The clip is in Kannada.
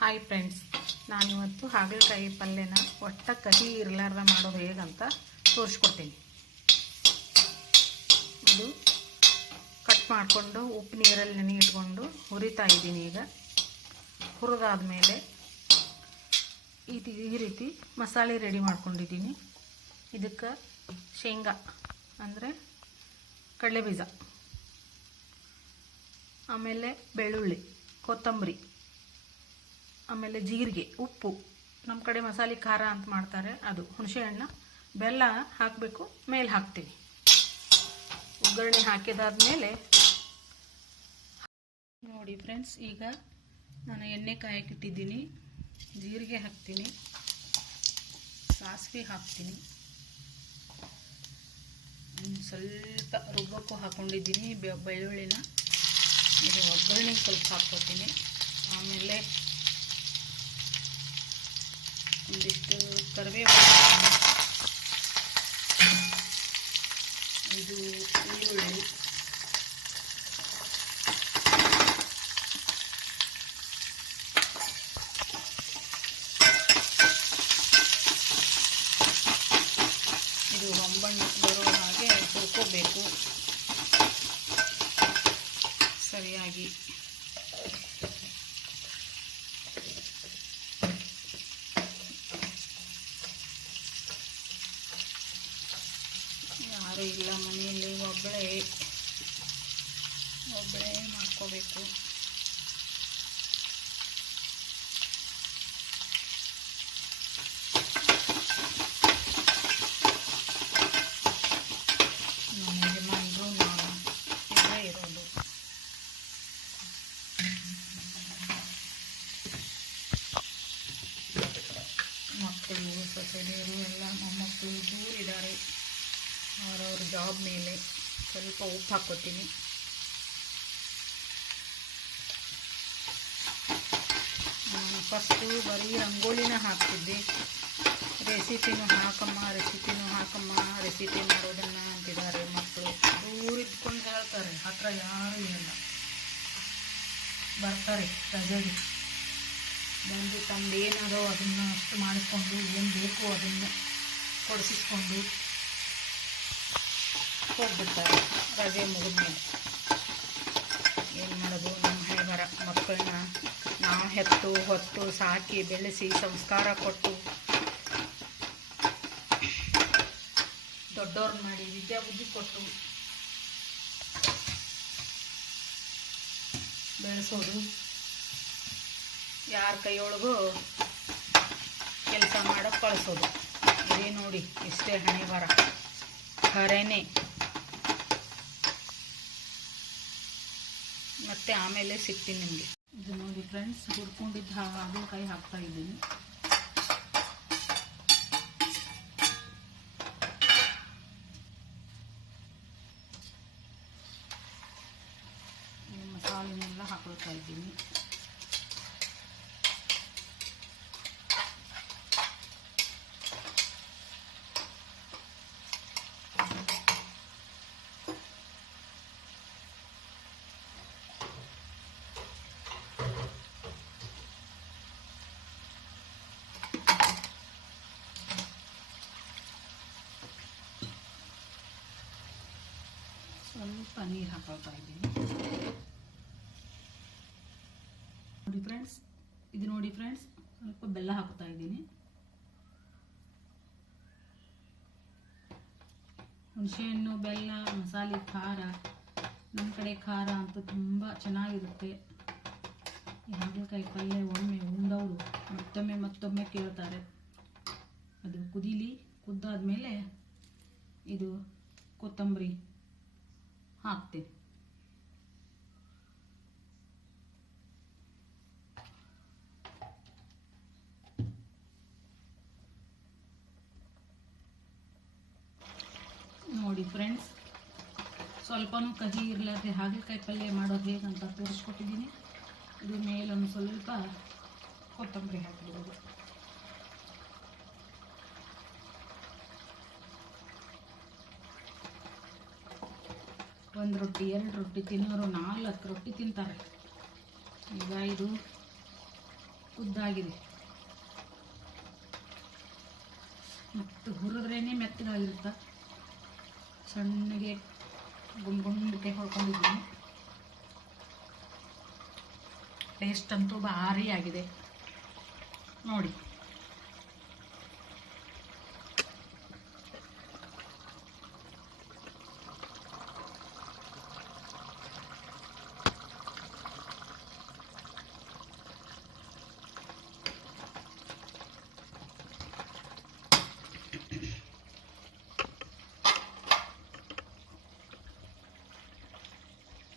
ಹಾಯ್ ಫ್ರೆಂಡ್ಸ್ ನಾನಿವತ್ತು ಹಾಗಲಕಾಯಿ ಪಲ್ಯನ ಒಟ್ಟ ಕಹಿ ಇರಲಾರ್ದ ಮಾಡೋದು ಹೇಗಂತ ತೋರಿಸ್ಕೊಡ್ತೀನಿ. ಇದು ಕಟ್ ಮಾಡಿಕೊಂಡು ಉಪ್ಪು ನೀರಲ್ಲಿ ನೆನೆ ಇಟ್ಕೊಂಡು ಹುರಿತಾ ಇದ್ದೀನಿ ಈಗ. ಹುರಿದಾದ್ಮೇಲೆ ಇದು ಈ ರೀತಿ ಮಸಾಲೆ ರೆಡಿ ಮಾಡ್ಕೊಂಡಿದ್ದೀನಿ. ಇದಕ್ಕೆ ಶೇಂಗಾ ಅಂದರೆ ಕಡಲೆಬೀಜ. ಆಮೇಲೆ ಬೆಳ್ಳುಳ್ಳಿ, ಕೊತ್ತಂಬರಿ. ಆಮೇಲೆ ಜೀರಿಗೆ, ಉಪ್ಪು. ನಮ್ಮ ಕಡೆ ಮಸಾಲೆ ಖಾರ ಅಂತ ಮಾಡ್ತಾರೆ ಅದು. ಹುಣಸೆಹಣ್ಣು ಬೆಲ್ಲ ಹಾಕಬೇಕು, ಮೇಲೆ ಹಾಕ್ತೀವಿ. ಒಗ್ಗರಣೆ ಹಾಕಿದಾದ್ಮೇಲೆ ನೋಡಿ ಫ್ರೆಂಡ್ಸ್ ಈಗ ನಾನು ಎಣ್ಣೆ ಕಾಯಕ್ಕಿಟ್ಟಿದ್ದೀನಿ. ಜೀರಿಗೆ ಹಾಕ್ತೀನಿ. ಸಾಸಿವೆ ಹಾಕ್ತೀನಿ. ಸ್ವಲ್ಪ ರುಬ್ಬಕ್ಕೂ ಹಾಕ್ಕೊಂಡಿದ್ದೀನಿ ಬೆಳ್ಳುಳ್ಳಿನ. ಇದು ಒಗ್ಗರಣೆಗೆ ಸ್ವಲ್ಪ ಹಾಕ್ಕೊತೀನಿ ಆಮೇಲೆ ಒಂದಿಷ್ಟು ಕರಿಬೇವು. ಇದು ಈರುಳ್ಳಿ ಇದು ಹೊಂಬಣ್ಣು ಬರೋ ಹಾಗೆ ಹುರ್ಕೋಬೇಕು ಸರಿಯಾಗಿ ಯಾರೂ ಇಲ್ಲ ಮನೆಯಲ್ಲಿ ಒಬ್ಬಳೇ ಒಬ್ಬಳೇ ಮಾಡ್ಕೋಬೇಕು. ಅವರವ್ರ ಜಾಬ್ ಮೇಲೆ ಸ್ವಲ್ಪ ಉಪ್ಪು ಹಾಕ್ಕೋತೀನಿ. ಫಸ್ಟು ಬರೀ ರಂಗೋಲಿನ ಹಾಕ್ತಿದ್ದೆ. ರೆಸಿಪಿನೂ ಹಾಕಮ್ಮ ರೆಸಿಪಿನೂ ಹಾಕಮ್ಮ ರೆಸಿಪಿ ಮಾಡೋದನ್ನ ಅಂತಿದ್ದಾರೆ ಮಕ್ಕಳು ದೂರ ಇದ್ಕೊಂಡು ಹೇಳ್ತಾರೆ, ಹತ್ರ ಯಾರೂ ಇರಲ್ಲ. ಬರ್ತಾರೆ, ರಜೆಗೆ. ಬಂದು ತಮ್ಮದೇನಾದ್ರೂ ಅದನ್ನು ಅಷ್ಟು ಮಾಡಿಕೊಂಡು ಏನು ಬೇಕು ಅದನ್ನು ಕೊಡಿಸಿಸ್ಕೊಂಡು. ಹೋಗ್ಬಿಡ್ತಾರೆ. ರಜೆ ಮುಗಿದ್ಮೇಲೆ. ಏನು ಮಾಡೋದು? ನಮ್ಮ ಹಣೆ ಮಕ್ಕಳನ್ನ ನಾವು ಹೆತ್ತು, ಹೊತ್ತು, ಸಾಕಿ, ಬೆಳೆಸಿ, ಸಂಸ್ಕಾರ ಕೊಟ್ಟು ದೊಡ್ಡವ್ರು ಮಾಡಿ, ವಿದ್ಯಾ ಬುದ್ಧಿ ಕೊಟ್ಟು ಬೆಳೆಸೋದು. ಯಾರ ಕೈಯೊಳಗೂ ಕೆಲಸ ಮಾಡೋಕೆ ಕಳಿಸೋದು. ಇದೇ ನೋಡಿ, ಇಷ್ಟೇ ಹಣೆ ಬರ ಖರೇನೆ. ಮತ್ತೆ ಆಮೇಲೆ ಸಿಗ್ತೀನಿ ನಿಮಗೆ. ಇದು ನೋಡಿ ಫ್ರೆಂಡ್ಸ್ ಹುರ್ಕೊಂಡಿದ್ದ ಹಾಗಲಕಾಯಿ ಹಾಕ್ತಾ ಇದ್ದೀನಿ. ಮಸಾಲೆನೆಲ್ಲ ಹಾಕೊಳ್ತಾ ಇದ್ದೀನಿ. ಸ್ವಲ್ಪ ನೀರು ಹಾಕೊಳ್ತಾ ಇದ್ದೀನಿ. ನೋಡಿ ಫ್ರೆಂಡ್ಸ್ ಇದು ನೋಡಿ ಫ್ರೆಂಡ್ಸ್ ಸ್ವಲ್ಪ ಬೆಲ್ಲ ಹಾಕ್ತಾ ಇದ್ದೀನಿ. ಹುಣಸೆಹಣ್ಣು, ಬೆಲ್ಲ, ಮಸಾಲೆ, ಖಾರ ನಮ್ಮ ಕಡೆ ಖಾರ ಅಂತ ತುಂಬ ಚೆನ್ನಾಗಿರುತ್ತೆ. ಹಾಗಲಕಾಯಿ ಪಲ್ಯ ಒಮ್ಮೆ ಉಂಡವರು ಮತ್ತೊಮ್ಮೆ ಮತ್ತೊಮ್ಮೆ ಕೇಳ್ತಾರೆ. ಅದು ಕುದೀಲಿ, ಕುದ್ದಾದ್ಮೇಲೆ ಇದು ಕೊತ್ತಂಬರಿ. ಹಾಕ್ತೀನಿ. ನೋಡಿ ಫ್ರೆಂಡ್ಸ್ ಸ್ವಲ್ಪನೂ ಕಹಿ ಇರಲಾರ್ದೆ ಹಾಗಲಕಾಯಿ ಪಲ್ಯ ಮಾಡೋದು ಹೇಗಂತ ತೋರಿಸ್ಕೊಟ್ಟಿದ್ದೀನಿ. ಇದು ಮೇಲೊಂದು ಸ್ವಲ್ಪ ಕೊತ್ತಂಬರಿ ಹಾಕಿಬಿಡೋದು ಒಂದು ರೊಟ್ಟಿ, ಎರಡು ರೊಟ್ಟಿ ತಿನ್ನೋರು ನಾಲ್ಕು ರೊಟ್ಟಿ ತಿಂತಾರೆ. ಈಗ ಇದು ಉದ್ದಾಗಿದೆ. ಮತ್ತು ಹುರಿದ್ರೇನೆ ಮೆತ್ತಗಾಗಿರುತ್ತ. ಸಣ್ಣಗೆ ಗುಂಡ್ ಹೊಡ್ಕೊಂಡಿದ್ದೀನಿ. ಟೇಸ್ಟ್ ಅಂತೂ ಭಾರಿ ಆಗಿದೆ. ನೋಡಿ.